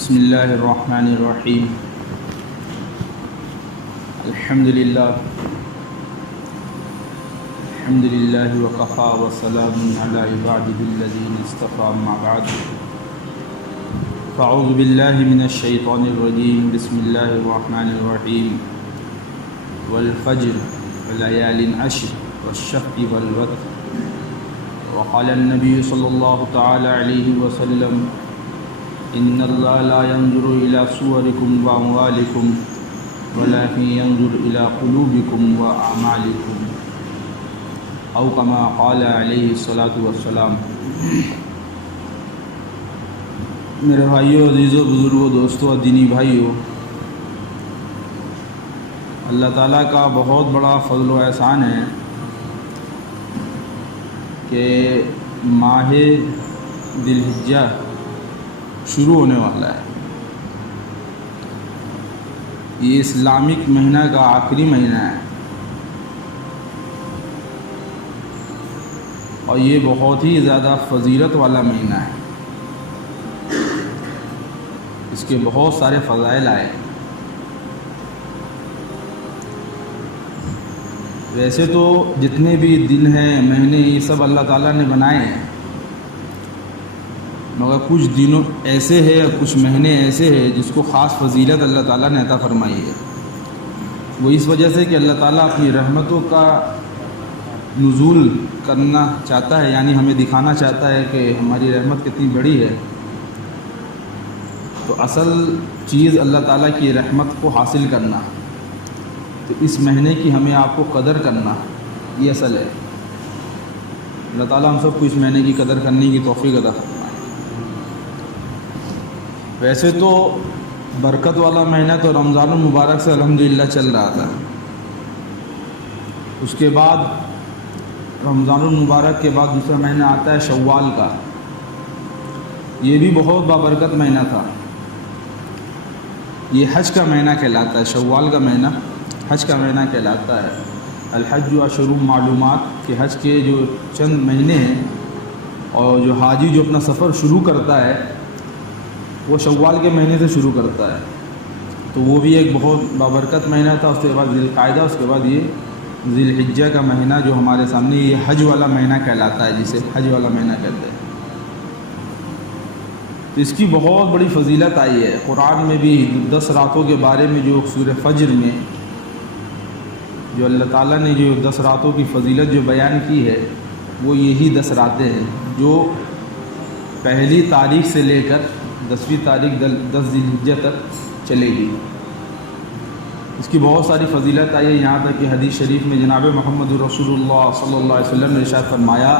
بسم اللہ الرحمن الرحیم الحمدللہ وکفی وسلام علی عبادہ الذین اصطفی اما بعد فاعوذ باللہ من الشیطان الرجیم بسم اللہ الرحمن الرحیم والفجر وليال عشر والشفع والوتر وقال النبی صلی اللہ تعالی علیہ وسلم ان اللہ لا ينظر الى صورکم واموالکم ولكن ينظر الى قلوبکم واعمالکم او کما قال علیہ الصلاۃ والسلام۔ میرے بھائیوں، عزیزوں، بزرگوں، دوستوں اور دینی بھائیوں، اللہ تعالیٰ کا بہت بڑا فضل و احسان ہے کہ ماہ ذی الحجہ شروع ہونے والا ہے۔ یہ اسلامک مہینہ کا آخری مہینہ ہے اور یہ بہت ہی زیادہ فضیلت والا مہینہ ہے۔ اس کے بہت سارے فضائل آئے۔ ویسے تو جتنے بھی دن ہیں، مہینے، یہ سب اللہ تعالیٰ نے بنائے ہیں، مگر کچھ دنوں ایسے ہیں، کچھ مہینے ایسے ہیں جس کو خاص فضیلت اللہ تعالیٰ نے عطا فرمائی ہے۔ وہ اس وجہ سے کہ اللہ تعالیٰ اپنی رحمتوں کا نزول کرنا چاہتا ہے، یعنی ہمیں دکھانا چاہتا ہے کہ ہماری رحمت کتنی بڑی ہے۔ تو اصل چیز اللہ تعالیٰ کی رحمت کو حاصل کرنا، تو اس مہینے کی ہمیں آپ کو قدر کرنا، یہ اصل ہے۔ اللہ تعالیٰ ہم سب کو اس مہینے کی قدر کرنے کی توفیق عطا فرمائے۔ ویسے تو برکت والا مہینہ تو رمضان المبارک سے الحمدللہ چل رہا تھا۔ اس کے بعد رمضان المبارک کے بعد دوسرا مہینہ آتا ہے شوال کا۔ یہ بھی بہت بابرکت مہینہ تھا۔ یہ حج کا مہینہ کہلاتا ہے۔ شوال کا مہینہ حج کا مہینہ کہلاتا ہے۔ الحج اشہر معلومات کہ حج کے جو چند مہینے ہیں اور جو حاجی جو اپنا سفر شروع کرتا ہے وہ شوال کے مہینے سے شروع کرتا ہے، تو وہ بھی ایک بہت بابرکت مہینہ تھا۔ اس کے بعد ذی القعدہ، اس کے بعد یہ ذی الحجہ کا مہینہ جو ہمارے سامنے، یہ حج والا مہینہ کہلاتا ہے، جسے حج والا مہینہ کہتے ہیں۔ تو اس کی بہت بڑی فضیلت آئی ہے۔ قرآن میں بھی 10 راتوں کے بارے میں جو سورہ فجر میں جو اللہ تعالیٰ نے جو 10 راتوں کی فضیلت جو بیان کی ہے، وہ یہی 10 راتیں ہیں جو پہلی تاریخ سے لے کر 10ویں تاریخ 10 ذی الحجہ تک چلے گی۔ اس کی بہت ساری فضیلت آئی ہے، یہاں تک کہ حدیث شریف میں جناب محمد رسول اللہ صلی اللہ علیہ وسلم نے ارشاد فرمایا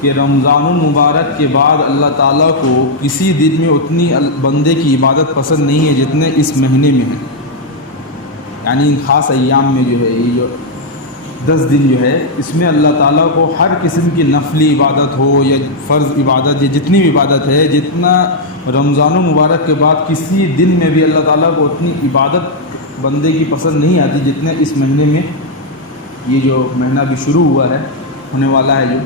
کہ رمضان المبارک کے بعد اللہ تعالیٰ کو کسی دن میں اتنی بندے کی عبادت پسند نہیں ہے جتنے اس مہینے میں ہیں، یعنی ان خاص ایام میں جو ہے، یہ جو 10 دن جو ہے، اس میں اللہ تعالیٰ کو ہر قسم کی نفلی عبادت ہو یا فرض عبادت، یا جتنی بھی عبادت ہے، جتنا رمضان المبارک کے بعد کسی دن میں بھی اللہ تعالیٰ کو اتنی عبادت بندے کی پسند نہیں آتی جتنے اس مہینے میں، یہ جو مہینہ بھی شروع ہوا ہے، ہونے والا ہے، جو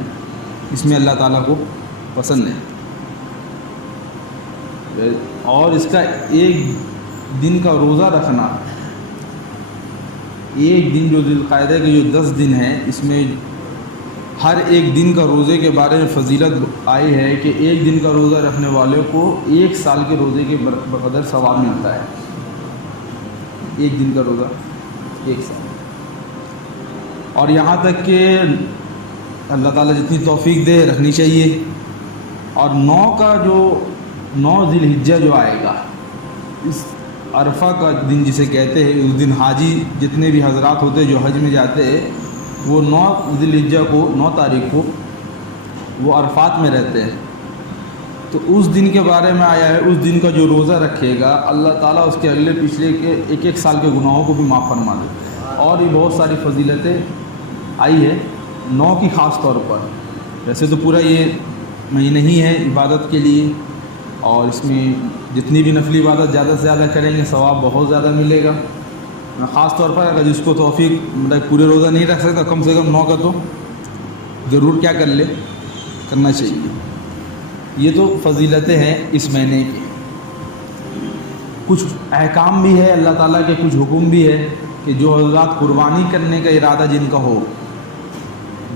اس میں اللہ تعالیٰ کو پسند ہے۔ اور اس کا ایک دن کا روزہ رکھنا، ایک دن جو ذی القعدہ کے جو 10 دن ہیں، اس میں ہر ایک دن کا روزے کے بارے میں فضیلت آئی ہے کہ ایک دن کا روزہ رکھنے والے کو 1 سال کے روزے کے بقدر ثواب ملتا ہے۔ ایک دن کا روزہ 1 سال۔ اور یہاں تک کہ اللہ تعالیٰ جتنی توفیق دے رکھنی چاہیے۔ اور 9 ذی الحجہ جو آئے گا، اس عرفہ کا دن جسے کہتے ہیں، اس دن حاجی جتنے بھی حضرات ہوتے ہیں جو حج میں جاتے ہیں، وہ 9 ذی الحجہ کو، 9 تاریخ کو وہ عرفات میں رہتے ہیں۔ تو اس دن کے بارے میں آیا ہے، اس دن کا جو روزہ رکھے گا، اللہ تعالیٰ اس کے اگلے پچھلے کے 1 سال کے گناہوں کو بھی معاف فرما دیتے ہیں۔ اور یہ بہت ساری فضیلتیں آئی ہے 9 کی خاص طور پر۔ ویسے تو پورا یہ مہینہ ہی ہے عبادت کے لیے، اور اس میں جتنی بھی نفلی عبادت زیادہ سے زیادہ کریں گے ثواب بہت زیادہ ملے گا۔ خاص طور پر اگر جس کو توفیق مطلب پورے روزہ نہیں رکھ سکتا، کم سے کم 9 کا تو ضرور کیا کرنا چاہیے۔ یہ تو فضیلتیں ہیں اس مہینے کی۔ کچھ احکام بھی ہے اللہ تعالیٰ کے، کچھ حکم بھی ہے کہ جو حضرات قربانی کرنے کا ارادہ جن کا ہو،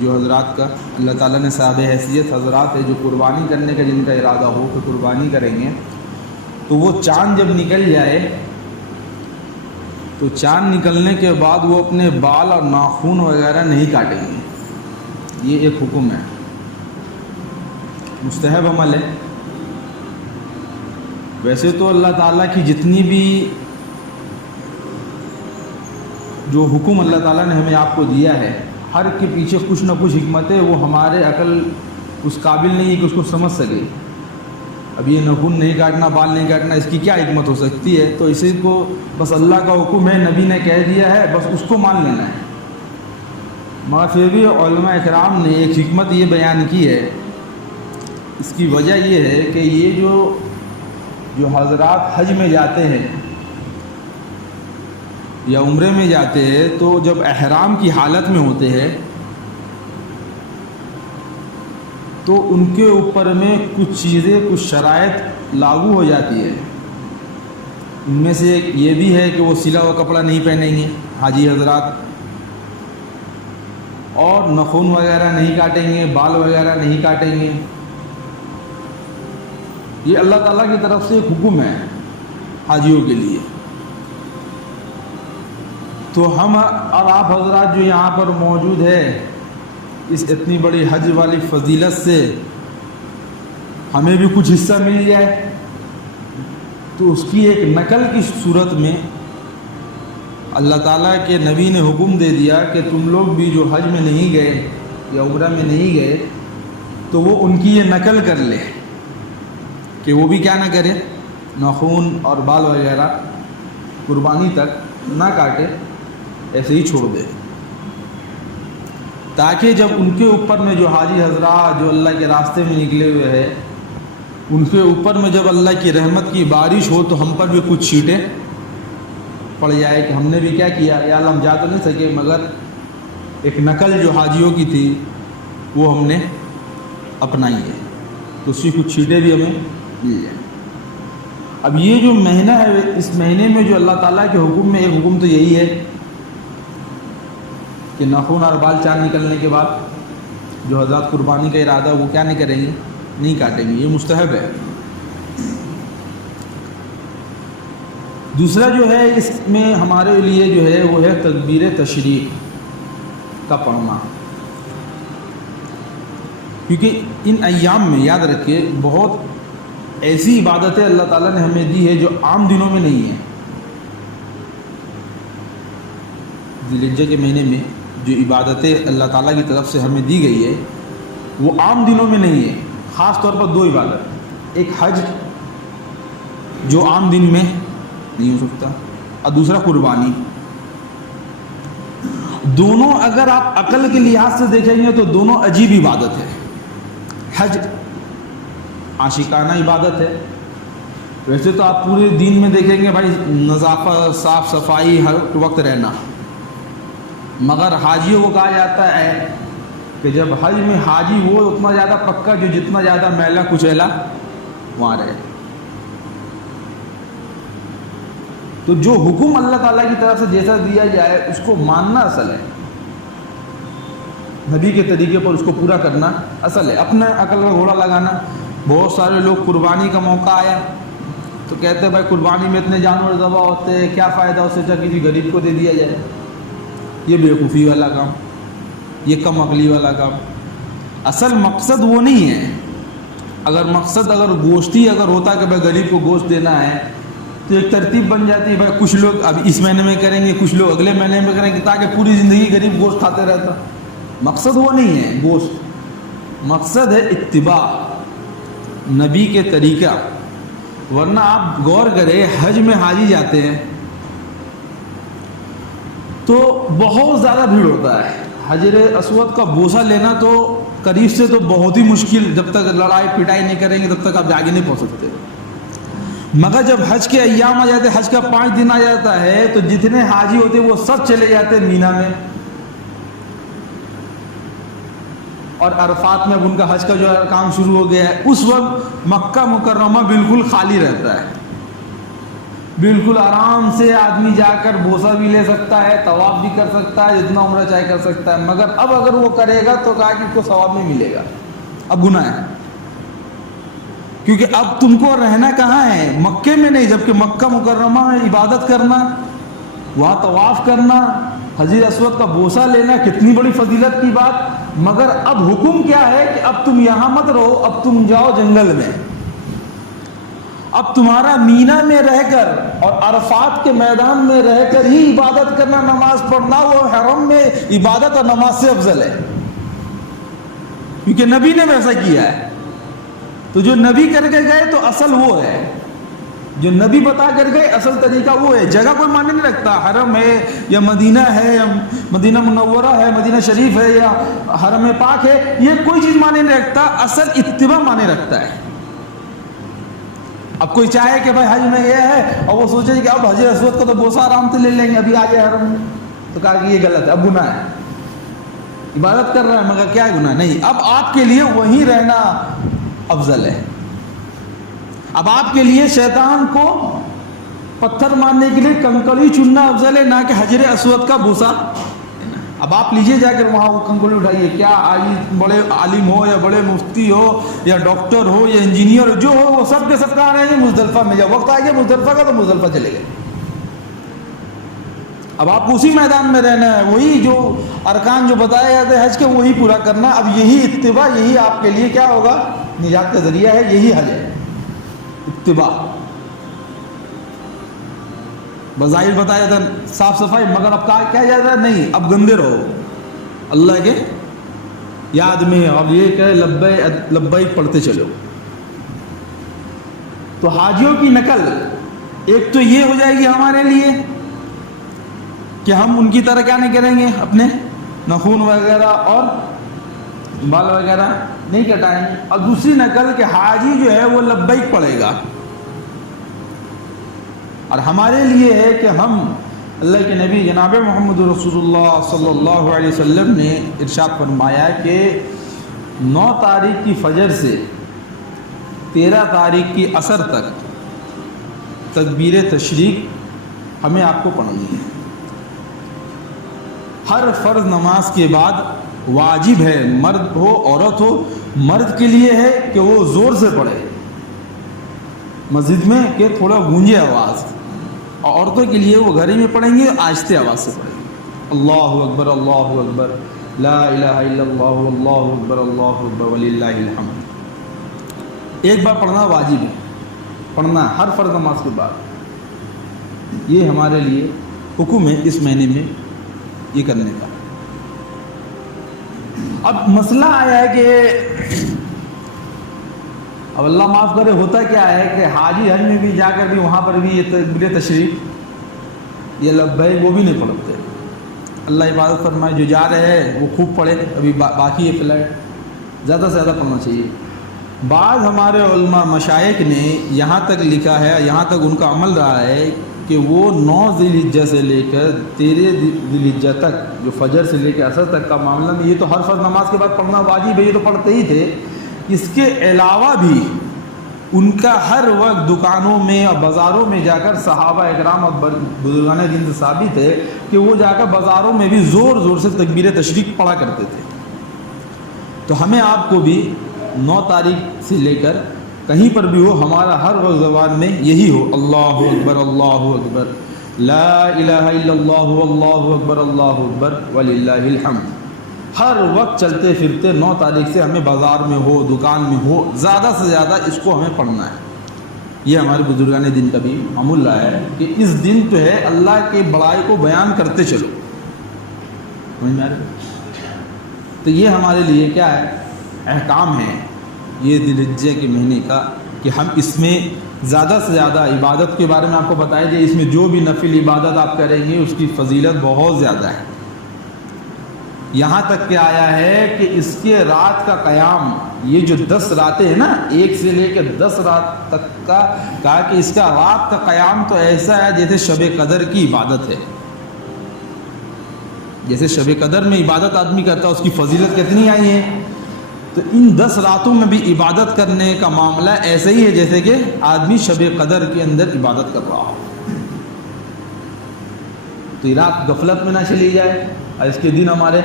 جو حضرات کا اللہ تعالیٰ نے صاحب حیثیت حضرات ہے جو قربانی کرنے کا جن کا ارادہ ہو کہ قربانی کریں گے، تو وہ چاند جب نکل جائے تو چاند نکلنے کے بعد وہ اپنے بال اور ناخن وغیرہ نہیں کاٹیں گے۔ یہ ایک حکم ہے، مستحب عمل ہے۔ ویسے تو اللہ تعالیٰ کی جتنی بھی جو حکم اللہ تعالیٰ نے ہمیں آپ کو دیا ہے، ہر کے پیچھے کچھ نہ کچھ حکمت ہے، وہ ہمارے عقل اس قابل نہیں ہے کہ اس کو سمجھ سکے۔ اب یہ ناخن نہیں کاٹنا، بال نہیں کاٹنا، اس کی کیا حکمت ہو سکتی ہے؟ تو اسی کو بس اللہ کا حکم ہے، نبی نے کہہ دیا ہے، بس اس کو مان لینا ہے۔ مگر پھر بھی علماء اکرام نے ایک حکمت یہ بیان کی ہے، اس کی وجہ یہ ہے کہ یہ جو حضرات حج میں جاتے ہیں یا عمرے میں جاتے ہیں، تو جب احرام کی حالت میں ہوتے ہیں تو ان کے اوپر میں کچھ چیزیں، کچھ شرائط لاگو ہو جاتی ہے۔ ان میں سے ایک یہ بھی ہے کہ وہ سلا ہوا کپڑا نہیں پہنیں گے حاجی حضرات، اور ناخن وغیرہ نہیں کاٹیں گے، بال وغیرہ نہیں کاٹیں گے۔ یہ اللہ تعالیٰ کی طرف سے ایک حکم ہے حاجیوں کے لیے۔ تو ہم اور آپ حضرات جو یہاں پر موجود ہے، اس اتنی بڑی حج والی فضیلت سے ہمیں بھی کچھ حصہ مل جائے، تو اس کی ایک نقل کی صورت میں اللہ تعالیٰ کے نبی نے حکم دے دیا کہ تم لوگ بھی جو حج میں نہیں گئے یا عمرہ میں نہیں گئے، تو وہ ان کی یہ نقل کر لے کہ وہ بھی کیا نہ کرے، ناخن اور بال وغیرہ قربانی تک نہ کاٹے، ایسے ہی چھوڑ دے، تاکہ جب ان کے اوپر میں جو حاجی حضرات جو اللہ کے راستے میں نکلے ہوئے ہیں، ان کے اوپر میں جب اللہ کی رحمت کی بارش ہو تو ہم پر بھی کچھ چھینٹیں پڑ جائے کہ ہم نے بھی کیا کیا، یا اللہ ہم جا تو نہیں سکے مگر ایک نقل جو حاجیوں کی تھی وہ ہم نے اپنائی ہے، تو اس کی کچھ چھینٹیں بھی ہمیں مل جائیں۔ اب یہ جو مہینہ ہے، اس مہینے میں جو اللہ تعالیٰ کے حکم میں ایک حکم تو یہی ہے کہ ناخن اور بال چاند نکلنے کے بعد جو حضرات قربانی کا ارادہ وہ کیا نہیں کریں گے، نہیں کاٹیں گے، یہ مستحب ہے۔ دوسرا جو ہے اس میں ہمارے لیے جو ہے وہ ہے تکبیر تشریق کا پڑھنا، کیونکہ ان ایام میں یاد رکھیے بہت ایسی عبادتیں اللہ تعالیٰ نے ہمیں دی ہے جو عام دنوں میں نہیں ہیں۔ ذی الحجہ کے مہینے میں جو عبادتیں اللہ تعالیٰ کی طرف سے ہمیں دی گئی ہے وہ عام دنوں میں نہیں ہے۔ خاص طور پر دو عبادت، ایک حج جو عام دن میں نہیں ہو سکتا، اور دوسرا قربانی۔ دونوں اگر آپ عقل کے لحاظ سے دیکھیں گے تو دونوں عجیب عبادت ہے۔ حج عاشقانہ عبادت ہے، ویسے تو آپ پورے دین میں دیکھیں گے بھائی نظافت، صاف صفائی، ہر وقت رہنا، مگر حاجیوں کو کہا جاتا ہے کہ جب حج میں حاجی وہ اتنا زیادہ پکا جو جتنا زیادہ میلا کچیلا وہاں رہے۔ تو جو حکم اللہ تعالیٰ کی طرف سے جیسا دیا جائے اس کو ماننا اصل ہے، نبی کے طریقے پر اس کو پورا کرنا اصل ہے، اپنا عقل کا گھوڑا لگانا۔ بہت سارے لوگ قربانی کا موقع آیا تو کہتے ہیں بھائی قربانی میں اتنے جانور ذبح ہوتے ہیں، کیا فائدہ، اس سے اچھا کسی غریب کو دے دیا جائے۔ یہ بیوقوفی والا کام، یہ کم عقلی والا کام۔ اصل مقصد وہ نہیں ہے۔ اگر مقصد گوشتی اگر ہوتا کہ بھائی غریب کو گوشت دینا ہے تو ایک ترتیب بن جاتی ہے، بھائی کچھ لوگ اب اس مہینے میں کریں گے، کچھ لوگ اگلے مہینے میں کریں گے، تاکہ پوری زندگی غریب گوشت کھاتے رہتا۔ مقصد وہ نہیں ہے گوشت، مقصد ہے اتباع نبی کے طریقہ۔ ورنہ آپ غور کریں، حج میں حاجی جاتے ہیں تو بہت زیادہ بھیڑ ہوتا ہے۔ حجر اسود کا بوسہ لینا تو قریب سے تو بہت ہی مشکل، جب تک لڑائی پٹائی نہیں کریں گے تب تک آپ آگے نہیں پہنچ سکتے۔ مگر جب حج کے ایام آ جاتے، حج کا 5 دن آ جاتا ہے تو جتنے حاجی ہوتے وہ سب چلے جاتے ہیں مینا میں، اور عرفات میں اب ان کا حج کا جو کام شروع ہو گیا ہے۔ اس وقت مکہ مکرمہ بالکل خالی رہتا ہے، بالکل آرام سے آدمی جا کر بوسہ بھی لے سکتا ہے، طواف بھی کر سکتا ہے، جتنا عمرہ چاہے کر سکتا ہے، مگر اب اگر وہ کرے گا تو کہا کہ اس کو ثواب نہیں ملے گا، اب گناہ ہے، کیونکہ اب تم کو رہنا کہاں ہے؟ مکے میں نہیں، جبکہ مکہ مکرمہ میں عبادت کرنا، وہاں طواف کرنا، حجر اسود کا بوسہ لینا کتنی بڑی فضیلت کی بات، مگر اب حکم کیا ہے کہ اب تم یہاں مت رہو، اب تم جاؤ جنگل میں، اب تمہارا مینا میں رہ کر اور عرفات کے میدان میں رہ کر ہی عبادت کرنا، نماز پڑھنا، وہ حرم میں عبادت اور نماز سے افضل ہے، کیونکہ نبی نے ویسا کیا ہے۔ تو جو نبی کر کے گئے تو اصل وہ ہے، جو نبی بتا کر گئے اصل طریقہ وہ ہے۔ جگہ کوئی معنی نہیں رکھتا، حرم ہے یا مدینہ ہے یا مدینہ منورہ ہے، مدینہ شریف ہے یا حرم پاک ہے، یہ کوئی چیز معنی نہیں رکھتا، اصل اتباع معنی رکھتا ہے۔ اب کوئی چاہے کہ بھائی حج میں گیا ہے اور وہ سوچے کہ اب حجر اسود کو تو بوسہ آرام سے لے لیں گے، ابھی آگے حرم میں، تو کہا کہ یہ غلط ہے، اب گناہ ہے، عبادت کر رہا ہے مگر کیا گناہ نہیں، اب آپ کے لیے وہیں رہنا افضل ہے۔ اب آپ کے لیے شیطان کو پتھر مارنے کے لیے کنکڑی چننا افضل ہے، نہ کہ حجر اسود کا بوسہ۔ اب آپ لیجئے جا کر وہاں وہ کنکڑی اٹھائیے، کیا آج بڑے عالم ہو یا بڑے مفتی ہو یا ڈاکٹر ہو یا انجینئر جو ہو، وہ سب کے سب کہاں رہیں گے؟ مزدلفہ میں۔ جب وقت آ گیا مزدلفہ کا تو مزدلفہ چلے گئے۔ اب آپ اسی میدان میں رہنا ہے، وہی جو ارکان جو بتائے جاتے ہیں حج کے وہی پورا کرنا۔ اب یہی اتباع، یہی آپ کے لیے کیا ہوگا؟ نجات کا ذریعہ ہے، یہی حج ہے، اتباع۔ بظاہر بتایا جاتا ہے صاف صفائی، مگر اب کیا جاتا ہے؟ نہیں، اب گندے رہو اللہ کے یاد میں، اور یہ کہ لبیک پڑھتے چلو۔ تو حاجیوں کی نقل ایک تو یہ ہو جائے گی ہمارے لیے کہ ہم ان کی طرح کیا نہیں کریں گے، اپنے ناخن وغیرہ اور بال وغیرہ نہیں کٹائیں گے، اور دوسری نقل کہ حاجی جو ہے وہ لبیک پڑھے گا۔ اور ہمارے لیے ہے کہ ہم اللہ کے نبی جناب محمد رسول اللہ صلی اللہ علیہ وسلم نے ارشاد فرمایا کہ 9 تاریخ کی فجر سے 13 تاریخ کی عصر تک تکبیر تشریق ہمیں آپ کو پڑھنی ہے۔ ہر فرض نماز کے بعد واجب ہے، مرد ہو عورت ہو، مرد کے لیے ہے کہ وہ زور سے پڑھے مسجد میں کہ تھوڑا گونجے آواز، اور عورتوں کے لیے وہ گھر میں پڑھیں گے آہستہ آواز سے پڑھیں گے، اللہ اکبر اللہ اکبر لا الہ الا اللہ اللہ اکبر وللہ الحمد۔ ایک بار پڑھنا واجب ہے، پڑھنا ہے ہر فرض نماز کے بعد، یہ ہمارے لیے حکم ہے اس مہینے میں یہ کرنے کا۔ اب مسئلہ آیا ہے کہ اب اللہ معاف کرے ہوتا کیا ہے کہ حاجی حج میں بھی جا کر بھی وہاں پر بھی یہ تکبیر تشریف یہ لبیک وہ بھی نہیں پڑھتے۔ اللہ عبادت فرمائے جو جا رہے ہیں وہ خوب پڑھے، ابھی باقی ہے فی الحال زیادہ سے زیادہ پڑھنا چاہیے۔ بعض ہمارے علماء مشائخ نے یہاں تک لکھا ہے، یہاں تک ان کا عمل رہا ہے کہ وہ 9 ذی الحجہ سے لے کر 13 ذی الحجہ تک جو فجر سے لے کے عصر تک کا معاملہ میں، یہ تو ہر فرض نماز کے بعد پڑھنا واجب ہے، یہ تو پڑھتے ہی تھے، اس کے علاوہ بھی ان کا ہر وقت دکانوں میں اور بازاروں میں جا کر صحابہ اکرام اور بزرگان دین سے ثابت ہے کہ وہ جا کر بازاروں میں بھی زور زور سے تکبیر تشریق پڑھا کرتے تھے۔ تو ہمیں آپ کو بھی 9 تاریخ سے لے کر کہیں پر بھی ہو، ہمارا ہر وقت زبان میں یہی ہو، اللہ اکبر لا الہ الا اللہ اکبر وللہ الحمد۔ ہر وقت چلتے پھرتے 9 تاریخ سے ہمیں بازار میں ہو، دکان میں ہو، زیادہ سے زیادہ اس کو ہمیں پڑھنا ہے۔ یہ ہمارے بزرگان دین کا بھی معمول رہا ہے کہ اس دن تو ہے اللہ کے بڑائی کو بیان کرتے چلو، تو یہ ہمارے لیے کیا ہے؟ احکام ہے یہ ذی الحجہ کے مہینے کا کہ ہم اس میں زیادہ سے زیادہ عبادت کے بارے میں آپ کو بتایا جائے، اس میں جو بھی نفل عبادت آپ کریں گے اس کی فضیلت بہت زیادہ ہے۔ یہاں تک کہ آیا ہے کہ اس کے رات کا قیام، یہ جو 10 راتیں ہیں نا، 1 سے لے کے 10 رات تک کا، کہا کہ اس کا رات کا قیام تو ایسا ہے جیسے شب قدر کی عبادت ہے۔ جیسے شب قدر میں عبادت آدمی کرتا ہے اس کی فضیلت کتنی آئی ہے، تو ان 10 راتوں میں بھی عبادت کرنے کا معاملہ ایسا ہی ہے جیسے کہ آدمی شب قدر کے اندر عبادت کر رہا ہو۔ تو یہ رات غفلت میں نہ چلی جائے اور اس کے دن ہمارے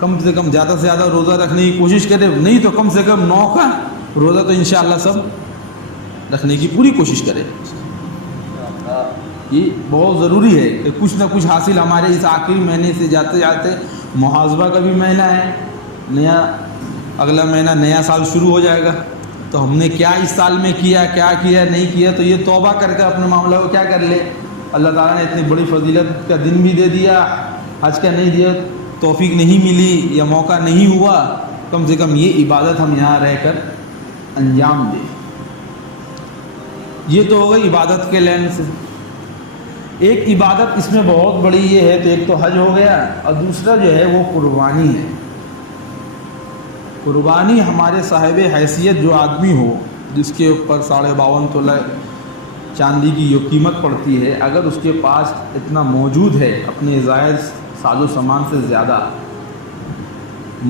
کم سے کم زیادہ سے زیادہ روزہ رکھنے کی کوشش کرے، نہیں تو کم سے کم 9 کا روزہ تو انشاءاللہ سب رکھنے کی پوری کوشش کرے۔ یہ بہت ضروری ہے کہ کچھ نہ کچھ حاصل ہمارے اس آخری مہینے سے جاتے جاتے محاسبہ کا بھی مہینہ ہے، نیا اگلا مہینہ نیا سال شروع ہو جائے گا، تو ہم نے کیا اس سال میں کیا نہیں کیا، تو یہ توبہ کر کے اپنے معاملہ کو کیا کر لے۔ اللہ تعالیٰ نے اتنی بڑی فضیلت کا دن بھی دے دیا، حج کا نہیں دیا، توفیق نہیں ملی یا موقع نہیں ہوا، کم سے کم یہ عبادت ہم یہاں رہ کر انجام دیں۔ یہ تو ہو گئی عبادت کے لین سے۔ ایک عبادت اس میں بہت بڑی یہ ہے، تو ایک تو حج ہو گیا، اور دوسرا جو ہے وہ قربانی ہے۔ قربانی ہمارے صاحب حیثیت جو آدمی ہو، جس کے اوپر 52.5 تولہ چاندی کی جو قیمت پڑتی ہے، اگر اس کے پاس اتنا موجود ہے اپنے زائد ساز و سامان سے زیادہ،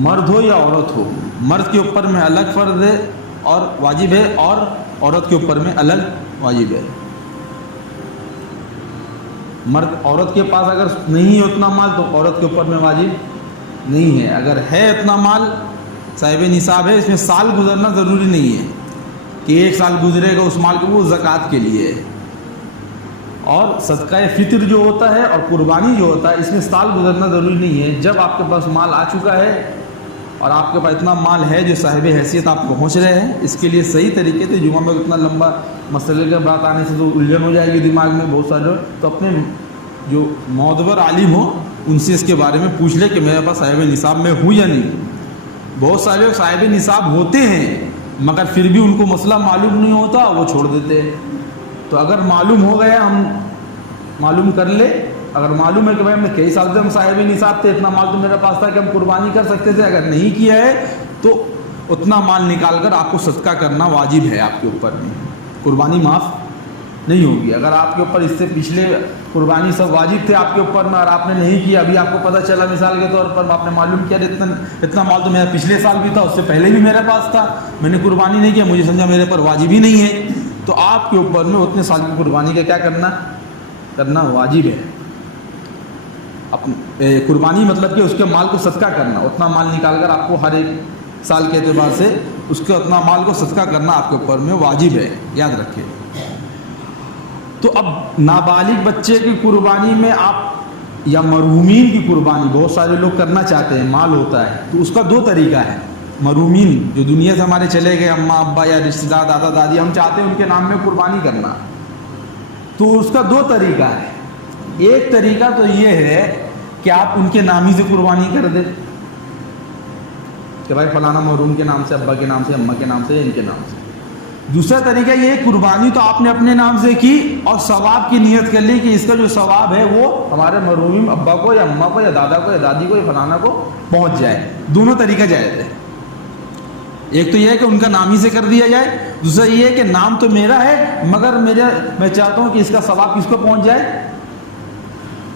مرد ہو یا عورت ہو، مرد کے اوپر میں الگ فرض ہے اور واجب ہے، اور عورت کے اوپر میں الگ واجب ہے۔ عورت کے پاس اگر نہیں ہے اتنا مال تو عورت کے اوپر میں واجب نہیں ہے، اگر ہے اتنا مال صاحب نصاب ہے، اس میں سال گزرنا ضروری نہیں ہے کہ 1 سال گزرے گا اس مال کو، وہ زکوٰۃ کے لیے ہے۔ اور صدقہ فطر جو ہوتا ہے اور قربانی جو ہوتا ہے، اس میں سال گزرنا ضروری نہیں ہے۔ جب آپ کے پاس مال آ چکا ہے اور آپ کے پاس اتنا مال ہے جو صاحب حیثیت آپ پہنچ رہے ہیں، اس کے لیے صحیح طریقے سے جمعہ میں اتنا لمبا مسئلے کے بات آنے سے تو الجھن ہو جائے گی دماغ میں بہت سارے، تو اپنے جو معتبر عالم ہو ان سے اس کے بارے میں پوچھ لے کہ میرے پاس صاحب نصاب میں ہوں یا نہیں۔ بہت سارے لوگ صاحب نصاب ہوتے ہیں مگر پھر بھی ان کو مسئلہ معلوم نہیں ہوتا، وہ چھوڑ دیتے ہیں۔ تو اگر معلوم ہو گیا، ہم معلوم کر لے، اگر معلوم ہے کہ بھائی ہم نے کئی سال سے ہم صاحب نصاب تھے، اتنا مال تو میرے پاس تھا کہ ہم قربانی کر سکتے تھے، اگر نہیں کیا ہے تو اتنا مال نکال کر آپ کو صدقہ کرنا واجب ہے آپ کے اوپر میں، قربانی معاف نہیں ہوگی۔ اگر آپ کے اوپر اس سے پچھلے قربانی سب واجب تھے آپ کے اوپر میں اور آپ نے نہیں کیا، ابھی آپ کو پتہ چلا مثال کے طور پر آپ نے معلوم کیا اتنا مال تو میرا پچھلے سال بھی تھا، اس سے پہلے بھی میرے پاس تھا، میں نے قربانی نہیں کیا، مجھے سمجھا میرے پر واجب ہی نہیں ہے، تو آپ کے اوپر میں اتنے سال کی قربانی کا کیا کرنا واجب ہے۔ قربانی مطلب کہ اس کے مال کو صدقہ کرنا، اتنا مال نکال کر آپ کو ہر ایک سال کے اعتبار سے اس کے اتنا مال کو صدقہ کرنا آپ کے اوپر میں واجب ہے، یاد رکھیں۔ تو اب نابالغ بچے کی قربانی میں آپ یا مرحومین کی قربانی بہت سارے لوگ کرنا چاہتے ہیں، مال ہوتا ہے تو اس کا 2 طریقہ ہے۔ مرحومین جو دنیا سے ہمارے چلے گئے، اماں ابا یا رشتہ دار دادا دادی، ہم چاہتے ہیں ان کے نام میں قربانی کرنا، تو اس کا 2 طریقہ ہے۔ ایک طریقہ تو یہ ہے کہ آپ ان کے نام ہی سے قربانی کر دیں کہ بھائی فلانا مرحوم کے نام سے، ابا کے نام سے، اماں کے نام سے، ان کے نام سے۔ دوسرا طریقہ یہ قربانی تو آپ نے اپنے نام سے کی اور ثواب کی نیت کر لی کہ اس کا جو ثواب ہے وہ ہمارے مرحوم ابا کو یا اماں کو یا دادا کو یا دادی کو یا فلانا کو پہنچ جائے۔ دونوں طریقہ جائز ہے۔ ایک تو یہ ہے کہ ان کا نام ہی سے کر دیا جائے، دوسرا یہ ہے کہ نام تو میرا ہے مگر میں چاہتا ہوں کہ اس کا ثواب کس کو پہنچ جائے۔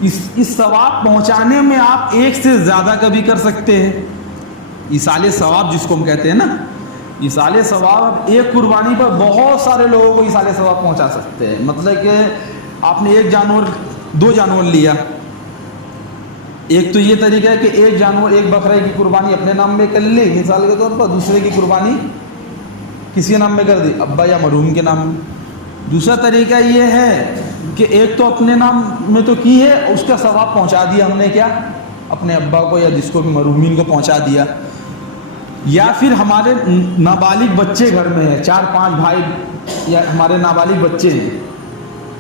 اس ثواب پہنچانے میں آپ ایک سے زیادہ کا بھی کر سکتے ہیں، ایصال ثواب جس کو ہم کہتے ہیں نا، ایصال ثواب ایک قربانی پر بہت سارے لوگوں کو ایصال ثواب پہنچا سکتے ہیں۔ مطلب کہ آپ نے 2 جانور لیا، ایک تو یہ طریقہ ہے کہ ایک جانور، ایک بکرے کی قربانی اپنے نام میں کر لی مثال کے طور پر، دوسرے کی قربانی کسی کے نام میں کر دی، ابا یا مرحوم کے نام میں۔ دوسرا طریقہ یہ ہے کہ ایک تو اپنے نام میں تو کی ہے، اس کا ثواب پہنچا دیا ہم نے کیا، اپنے ابا کو یا جس کو بھی مرحومین کو پہنچا دیا۔ یا پھر ہمارے نابالغ بچے گھر میں ہیں، 4-5 بھائی یا ہمارے نابالغ بچے ہیں،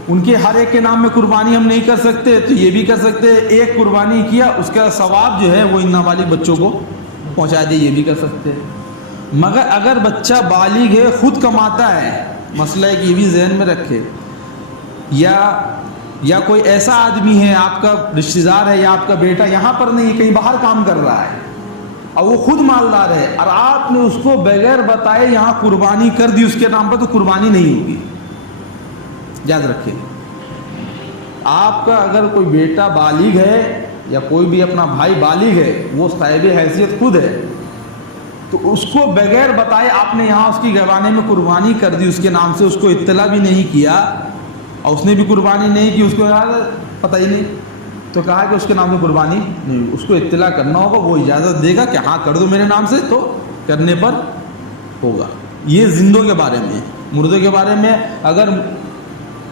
ان کے ہر ایک کے نام میں قربانی ہم نہیں کر سکتے، تو یہ بھی کر سکتے ہیں، ایک قربانی کیا اس کا ثواب جو ہے وہ ان نابالغ بچوں کو پہنچا دے، یہ بھی کر سکتے ہیں۔ مگر اگر بچہ بالغ ہے، خود کماتا ہے، مسئلہ ہے کہ یہ بھی ذہن میں رکھے، یا کوئی ایسا آدمی ہے آپ کا رشتہ دار ہے یا آپ کا بیٹا یہاں پر نہیں کہیں باہر کام کر رہا ہے اور وہ خود مالدار ہے اور آپ نے اس کو بغیر بتائے یہاں قربانی کر دی اس کے نام پر، تو قربانی نہیں ہوگی، یاد رکھیں۔ آپ کا اگر کوئی بیٹا بالغ ہے یا کوئی بھی اپنا بھائی بالغ ہے، وہ صاحب حیثیت خود ہے، تو اس کو بغیر بتائے آپ نے یہاں اس کی گوانے میں قربانی کر دی اس کے نام سے، اس کو اطلاع بھی نہیں کیا اور اس نے بھی قربانی نہیں کی، اس کو یار پتہ ہی نہیں، تو کہا کہ اس کے نام سے قربانی نہیں، اس کو اطلاع کرنا ہوگا، وہ اجازت دے گا کہ ہاں کر دو میرے نام سے، تو کرنے پر ہوگا۔ یہ زندوں کے بارے میں۔ مردے کے بارے میں اگر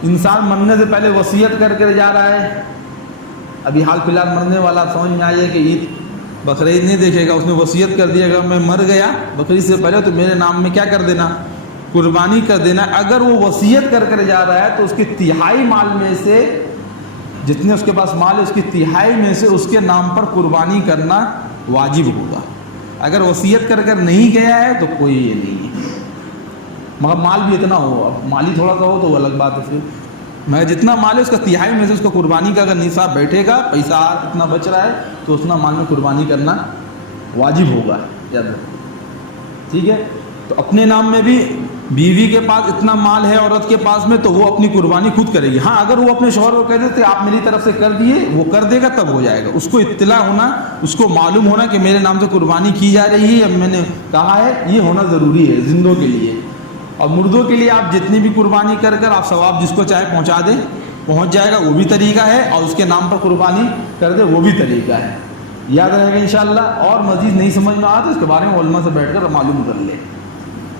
انسان مرنے سے پہلے وصیت کر کے جا رہا ہے، ابھی حال فی الحال مرنے والا، سمجھ میں آئی ہے کہ عید بقرعید نہیں دیکھے گا، اس نے وصیت کر دیا کہ میں مر گیا بقرعید سے پہلے تو میرے نام میں کیا کر دینا، قربانی کر دینا۔ اگر وہ وصیت کر کے جا رہا ہے تو اس کی تہائی مال میں سے، جتنے اس کے پاس مال ہے اس کی تہائی میں سے اس کے نام پر قربانی کرنا واجب ہوگا۔ اگر وصیت کر کر نہیں گیا ہے تو کوئی یہ نہیں ہے، مگر مال بھی اتنا ہو، اب مالی تھوڑا سا ہو تو وہ الگ بات ہے پھر، مگر جتنا مال ہے اس کا تہائی میں سے اس کو قربانی کا اگر نصاب بیٹھے گا، پیسہ اتنا بچ رہا ہے تو اتنا مال میں قربانی کرنا واجب ہوگا، یاد رکھیں، ٹھیک ہے۔ تو اپنے نام میں بھی بیوی کے پاس اتنا مال ہے عورت کے پاس میں تو وہ اپنی قربانی خود کرے گی۔ ہاں اگر وہ اپنے شوہر کو کہہ دیتے آپ میری طرف سے کر دیے، وہ کر دے گا تب ہو جائے گا، اس کو اطلاع ہونا، اس کو معلوم ہونا کہ میرے نام سے قربانی کی جا رہی ہے، اب میں نے کہا ہے، یہ ہونا ضروری ہے زندوں کے لیے۔ اور مردوں کے لیے آپ جتنی بھی قربانی کر کر آپ ثواب جس کو چاہے پہنچا دیں، پہنچ جائے گا، وہ بھی طریقہ ہے، اور اس کے نام پر قربانی کر دے وہ بھی طریقہ ہے، یاد رہے گا انشاءاللہ۔ اور مزید نہیں سمجھ میں آ تو اس کے بارے میں علماء سے بیٹھ کر معلوم کر لیں،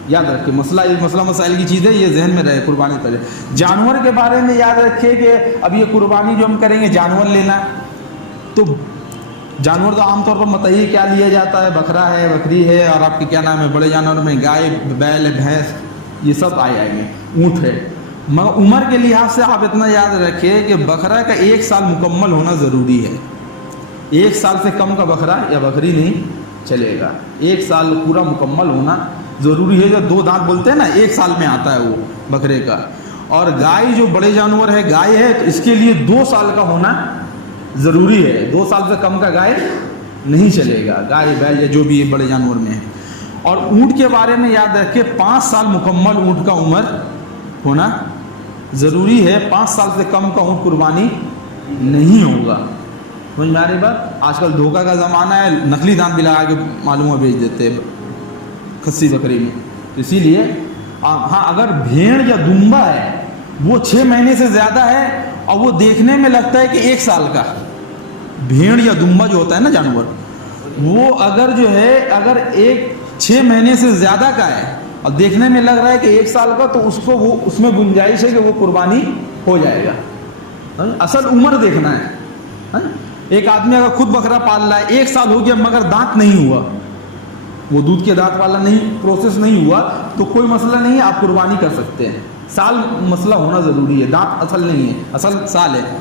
یاد رکھے، مسئلہ مسائل کی چیز ہے، یہ ذہن میں رہے قربانی پہلے۔ جانور کے بارے میں یاد رکھے کہ اب یہ قربانی جو ہم کریں گے جانور لینا، تو جانور تو عام طور پر متعی کیا لیا جاتا ہے، بکرا ہے، بکری ہے، اور آپ کے کیا نام ہے بڑے جانور میں گائے، بیل، بھینس، یہ سب آئے گے، اونٹ ہے۔ مگر عمر کے لحاظ سے آپ اتنا یاد رکھیں کہ بکرا کا 1 سال مکمل ہونا ضروری ہے، 1 سال سے کم کا بکرا یا بکری نہیں چلے گا، 1 سال پورا مکمل ہونا ضروری ہے۔ جو 2 دانت بولتے ہیں نا، 1 سال میں آتا ہے وہ بکرے کا۔ اور گائے جو بڑے جانور ہے، گائے ہے، تو اس کے لیے 2 سال کا ہونا ضروری ہے، 2 سال سے کم کا گائے نہیں چلے گا، گائے بیل یا جو بھی یہ بڑے جانور میں ہے۔ اور اونٹ کے بارے میں یاد رکھے 5 سال مکمل اونٹ کا عمر ہونا ضروری ہے، 5 سال سے کم کا اونٹ قربانی نہیں ہوگا۔ سمجھ میں آ رہی بات؟ آج کل دھوکہ کا زمانہ ہے، نقلی دام بھی لگا کے معلومہ بھیج دیتے ہیں کھسی بکری میں، تو اسی لیے ہاں اگر بھیڑ یا دمبا ہے وہ 6 مہینے سے زیادہ ہے اور وہ دیکھنے میں لگتا ہے کہ 1 سال کا، بھیڑ یا دمبا جو ہوتا ہے نا جانور، وہ اگر جو ہے اگر 6 مہینے سے زیادہ کا ہے اور دیکھنے میں لگ رہا ہے کہ 1 سال کا، تو اس کو وہ اس میں گنجائش ہے کہ وہ قربانی ہو جائے گا۔ اصل عمر دیکھنا ہے۔ ایک آدمی اگر خود بکرا پال رہا ہے، 1 سال ہو گیا مگر دانت نہیں ہوا، وہ دودھ کے دانت والا نہیں، پروسیس نہیں ہوا، تو کوئی مسئلہ نہیں ہے، آپ قربانی کر سکتے ہیں۔ سال مسئلہ ہونا ضروری ہے، دانت اصل نہیں ہے، اصل سال ہے۔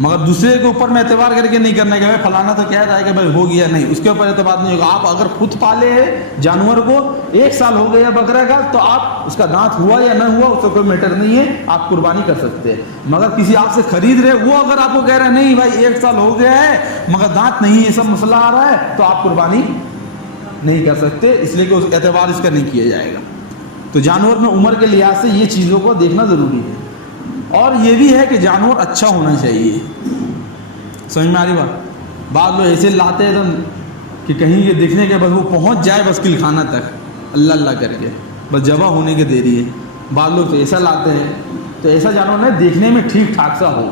مگر دوسرے کے اوپر میں اعتبار کر کے نہیں کرنا کہ بھائی فلانا تو کہہ رہا ہے کہ بھائی ہو گیا، نہیں، اس کے اوپر اعتبار نہیں ہوگا۔ آپ اگر خود پالے ہیں جانور کو، 1 سال ہو گیا بکرا کا، تو آپ اس کا دانت ہوا یا نہ ہوا اس کا کوئی میٹر نہیں ہے، آپ قربانی کر سکتے ہیں۔ مگر کسی آپ سے خرید رہے، وہ اگر آپ کو کہہ رہا ہے نہیں بھائی 1 سال ہو گیا ہے مگر دانت نہیں، یہ سب مسئلہ آ رہا ہے، تو آپ قربانی نہیں کر سکتے، اس لیے کہ اس اعتبار اس کا نہیں کیا جائے گا۔ تو جانور میں عمر کے لحاظ سے یہ چیزوں کو دیکھنا ضروری ہے۔ اور یہ بھی ہے کہ جانور اچھا ہونا چاہیے، سمجھ میں آ رہی بات؟ بعض لوگ ایسے لاتے ہیں کہ کہیں یہ دیکھنے کے بعد وہ پہنچ جائے بس کل کھانا تک، اللہ اللہ کر کے بس ذبح ہونے کے دے رہی ہے۔ بعض لوگ تو ایسا لاتے ہیں، تو ایسا جانور نہیں، دیکھنے میں ٹھیک ٹھاک سا ہو،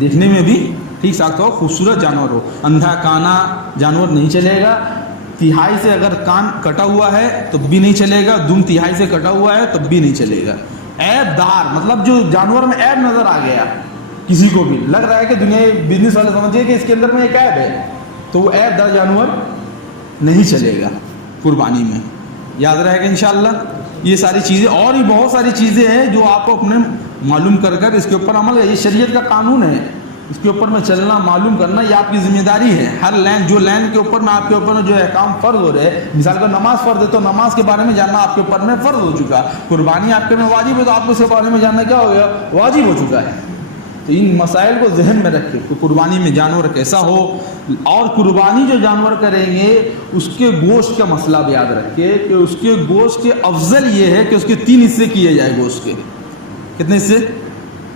دیکھنے میں بھی ٹھیک ٹھاک سا ہو، خوبصورت جانور ہو۔ اندھا کانا جانور نہیں چلے گا، تہائی سے اگر کان کٹا ہوا ہے تب بھی نہیں چلے گا، دم تہائی سے کٹا ہوا ہے تب بھی نہیں چلے گا۔ عیب دار مطلب جو جانور میں عیب نظر آ گیا، کسی کو بھی لگ رہا ہے کہ دنیا بزنس والے سمجھے کہ اس کے اندر میں ایک عیب ہے، تو وہ عیب دار جانور نہیں چلے گا قربانی میں، یاد رہے گا انشاءاللہ۔ یہ ساری چیزیں اور بھی بہت ساری چیزیں ہیں جو آپ کو اپنے معلوم کر کر اس کے اوپر عمل، یہ شریعت کا قانون ہے، اس کے اوپر میں چلنا، معلوم کرنا، یہ آپ کی ذمہ داری ہے۔ ہر لائن جو لائن کے اوپر میں آپ کے اوپر جو احکام فرض ہو رہے ہیں، مثال کا نماز فرض ہے تو نماز کے بارے میں جاننا آپ کے اوپر میں فرض ہو چکا، قربانی آپ کے میں واجب ہے تو آپ کو اس کے بارے میں جاننا کیا ہو گیا، واجب ہو چکا ہے۔ تو ان مسائل کو ذہن میں رکھے کہ قربانی میں جانور کیسا ہو، اور قربانی جو جانور کریں گے اس کے گوشت کا مسئلہ بھی یاد رکھے کہ اس کے گوشت کے افضل یہ ہے کہ اس کے 3 حصے کیے جائے، گوشت کے کتنے حصے؟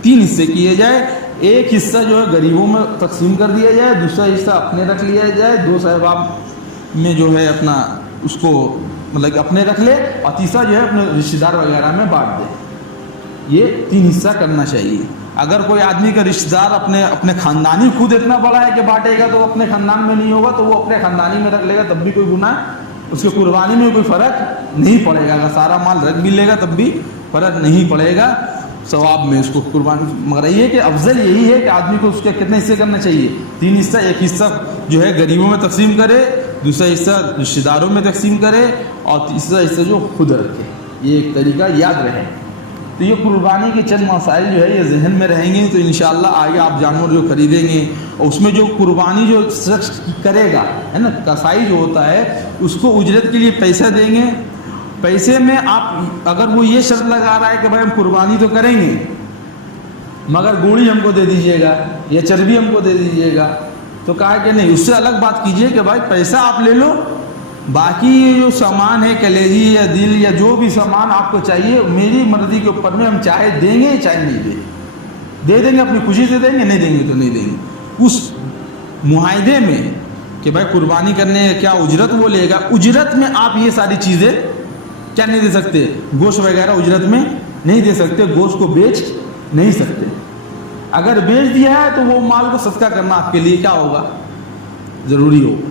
3 حصے کیے جائے۔ ایک حصہ جو ہے غریبوں میں تقسیم کر دیا جائے، دوسرا حصہ اپنے رکھ لیا جائے، 2 صاحباب میں جو ہے اپنا اس کو مطلب کہ اپنے رکھ لے، اور تیسرا جو ہے اپنے رشتہ دار وغیرہ میں بانٹ دے۔ یہ 3 حصہ کرنا چاہیے۔ اگر کوئی آدمی کا رشتہ دار اپنے خاندانی خود اتنا بڑا ہے کہ بانٹے گا تو اپنے خاندان میں نہیں ہوگا، تو وہ اپنے خاندانی میں رکھ لے گا تب بھی کوئی گناہ اس کے قربانی میں کوئی فرق نہیں پڑے گا. اگر سارا مال رکھ بھی لے گا تب بھی فرق نہیں پڑے گا ثواب میں اس کو قربانی. مگر یہ کہ افضل یہی ہے کہ آدمی کو اس کے کتنے حصے کرنا چاہیے؟ 3 حصہ. ایک حصہ جو ہے غریبوں میں تقسیم کرے، دوسرا حصہ رشتہ داروں میں تقسیم کرے، اور تیسرا حصہ جو خود رکھے. یہ ایک طریقہ یاد رہے. تو یہ قربانی کے چند مسائل جو ہے یہ ذہن میں رہیں گے تو انشاءاللہ آگے آپ جانور جو خریدیں گے اور اس میں جو قربانی جو شخص کرے گا ہے نا، کسائی جو ہوتا ہے اس کو اجرت کے لیے پیسہ دیں گے. پیسے میں آپ اگر وہ یہ شرط لگا رہا ہے کہ بھائی ہم قربانی تو کریں گے مگر گوڑی ہم کو دے دیجیے گا یا چربی ہم کو دے دیجیے گا، تو کہا کہ نہیں، اس سے الگ بات کیجیے کہ بھائی پیسہ آپ لے لو، باقی یہ جو سامان ہے کلیجی یا دل یا جو بھی سامان آپ کو چاہیے میری مرضی کے اوپر میں، ہم چاہے دیں گے چاہے نہیں دیں گے. دے دیں گے اپنی خوشی سے دیں گے، نہیں دیں گے تو نہیں دیں گے. اس معاہدے میں کہ بھائی قربانی کرنے کیا اجرت وہ لے گا، اجرت میں آپ یہ ساری چیزیں کیا نہیں دے سکتے، گوشت وغیرہ اجرت میں نہیں دے سکتے، گوشت کو بیچ نہیں سکتے. اگر بیچ دیا ہے تو وہ مال کو صدقہ کرنا آپ کے لیے کیا ہوگا، ضروری ہوگا.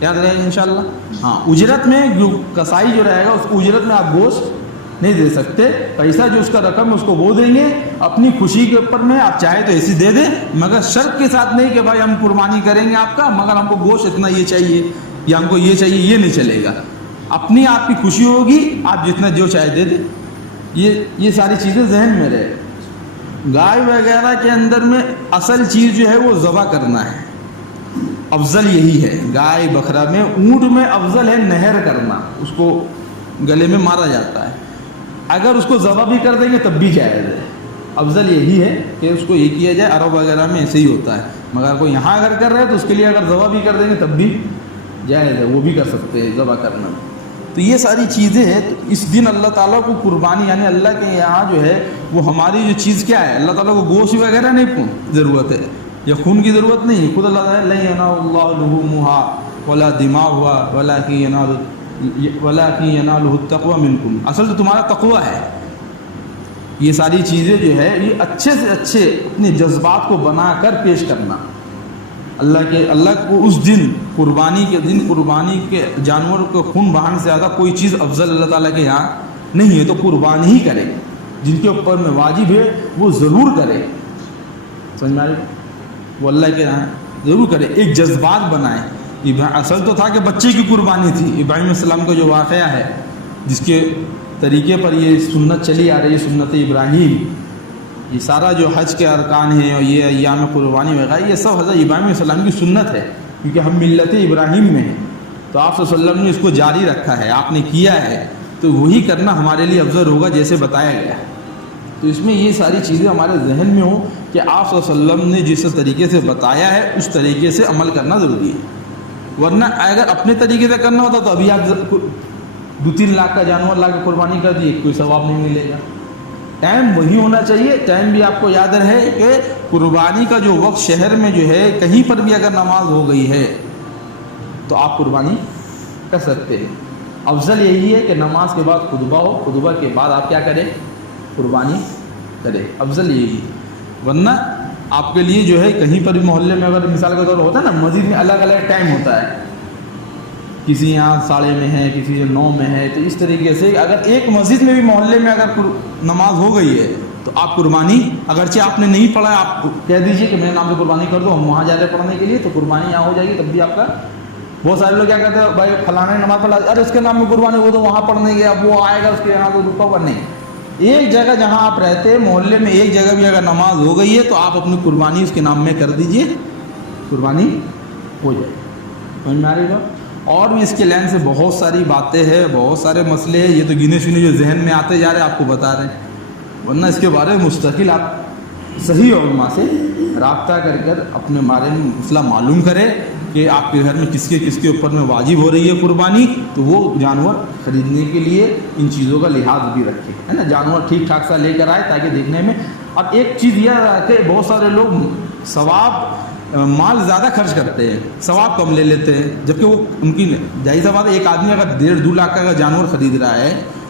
یاد رہے گا انشاءاللہ. ہاں، اجرت میں جو کسائی جو رہے گا اس اجرت میں آپ گوشت نہیں دے سکتے. پیسہ جو اس کا رقم ہے اس کو وہ دیں گے اپنی خوشی کے اوپر میں، آپ چاہے تو ایسی دے دیں مگر شرط کے ساتھ نہیں کہ بھائی ہم قربانی کریں گے آپ کا مگر ہم کو گوشت اتنا یہ چاہیے یا ہم کو یہ چاہیے، یہ نہیں چلے گا. اپنی آپ کی خوشی ہوگی، آپ جتنا جو چاہے دے دیں. یہ ساری چیزیں ذہن میں رہے. گائے وغیرہ کے اندر میں اصل چیز جو ہے وہ ذبح کرنا ہے، افضل یہی ہے. گائے بکرا میں، اونٹ میں افضل ہے نہر کرنا، اس کو گلے میں مارا جاتا ہے. اگر اس کو ذبح بھی کر دیں گے تب بھی جائز ہے. افضل یہی ہے کہ اس کو یہ کیا جائے. عرب وغیرہ میں ایسے ہی ہوتا ہے مگر کوئی یہاں اگر کر رہے ہیں تو اس کے لیے اگر ذبح بھی کر دیں گے تب بھی جائز ہے، وہ بھی کر سکتے ہیں ذبح کرنا. تو یہ ساری چیزیں ہیں. تو اس دن اللہ تعالیٰ کو قربانی یعنی اللہ کے یہاں جو ہے وہ ہماری جو چیز کیا ہے، اللہ تعالیٰ کو گوشت وغیرہ نہیں ضرورت ہے یا خون کی ضرورت نہیں. خود اللہ تعالیٰ لن ینال اللہ لحومها ولا دماؤها ولکن ینالہ التقوی منکم. اصل تو تمہارا تقوی ہے. یہ ساری چیزیں جو ہے یہ اچھے سے اچھے اپنے جذبات کو بنا کر پیش کرنا اللہ کو اس دن، قربانی کے دن، قربانی کے جانور کو خون بہانے سے زیادہ کوئی چیز افضل اللہ تعالیٰ کے یہاں نہیں ہے. تو قربانی ہی کرے، جن کے اوپر میں واجب ہے وہ ضرور کرے. سمجھ میں آ رہی؟ وہ اللہ کے یہاں ضرور کرے، ایک جذبات بنائے. اصل تو تھا کہ بچے کی قربانی تھی. ابراہیم علیہ السلام کا جو واقعہ ہے جس کے طریقے پر یہ سنت چلی آ رہی ہے، سنت ابراہیم، یہ سارا جو حج کے ارکان ہیں اور یہ ایام قربانی وغیرہ، یہ سب حضرت ابراہیم علیہ السلام کی سنت ہے کیونکہ ہم ملت ابراہیم میں ہیں. تو آپ صلی اللہ علیہ وسلم نے اس کو جاری رکھا ہے، آپ نے کیا ہے، تو وہی کرنا ہمارے لیے افضل ہوگا جیسے بتایا گیا. تو اس میں یہ ساری چیزیں ہمارے ذہن میں ہوں کہ آپ صلی اللہ علیہ وسلم نے جس طریقے سے بتایا ہے اس طریقے سے عمل کرنا ضروری ہے. ورنہ اگر اپنے طریقے سے کرنا ہوتا تو ابھی آپ 2-3 لاکھ کا جانور لا کے قربانی کر دیے، کوئی ثواب نہیں ملے گا. ٹائم وہی ہونا چاہیے. ٹائم بھی آپ کو یاد رہے کہ قربانی کا جو وقت شہر میں جو ہے کہیں پر بھی اگر نماز ہو گئی ہے تو آپ قربانی کر سکتے ہیں. افضل یہی ہے کہ نماز کے بعد خطبہ ہو، خطبہ کے بعد آپ کیا کریں، قربانی کریں. افضل یہی. ورنہ آپ کے لیے جو ہے کہیں پر بھی محلے میں اگر مثال کے طور پر ہوتا ہے نا، مسجد میں الگ الگ ٹائم ہوتا ہے، کسی یہاں 7:30 میں ہے، کسی 9 میں ہے. تو اس طریقے سے اگر ایک مسجد میں بھی محلے میں اگر نماز ہو گئی ہے تو آپ قربانی، اگرچہ آپ نے نہیں پڑھا، آپ کہہ دیجئے کہ میرے نام سے قربانی کر دو، ہم وہاں جا رہے ہیں پڑھنے کے لیے، تو قربانی یہاں ہو جائے گی. تب بھی آپ کا بہت سارے لوگ کیا کہتے ہیں، بھائی فلانے نماز پڑھا، ارے اس کے نام میں قربانی، وہ تو وہاں پڑھنے گیا، وہ آئے گا اس کے یہاں تو رکا ہوا نہیں. ایک جگہ جہاں آپ رہتے ہیں محلے میں ایک جگہ بھی اگر نماز ہو گئی ہے تو آپ اپنی قربانی اس کے نام میں کر دیجئے، قربانی ہو جائے. سمجھ میں آ رہی بات؟ اور بھی اس کے لائن سے بہت ساری باتیں ہیں، بہت سارے مسئلے ہیں. یہ تو گنے چنے جو ذہن میں آتے جا رہے ہیں آپ کو بتا رہے ہیں. ورنہ اس کے بارے میں مستقل آپ صحیح علماء سے رابطہ کر کر اپنے بارے میں مسئلہ معلوم کریں کہ آپ کے گھر میں کس کے اوپر میں واجب ہو رہی ہے قربانی، تو وہ جانور خریدنے کے لیے ان چیزوں کا لحاظ بھی رکھے، ہے نا. جانور ٹھیک ٹھاک سا لے کر آئے تاکہ دیکھنے میں. اب ایک چیز یہ کہ بہت سارے لوگ ثواب مال زیادہ خرچ کرتے ہیں، ثواب کم لے لیتے ہیں، جبکہ وہ ان کی جائزہ بات ہے. ایک آدمی اگر 1.5-2 لاکھ کا جانور خرید رہا ہے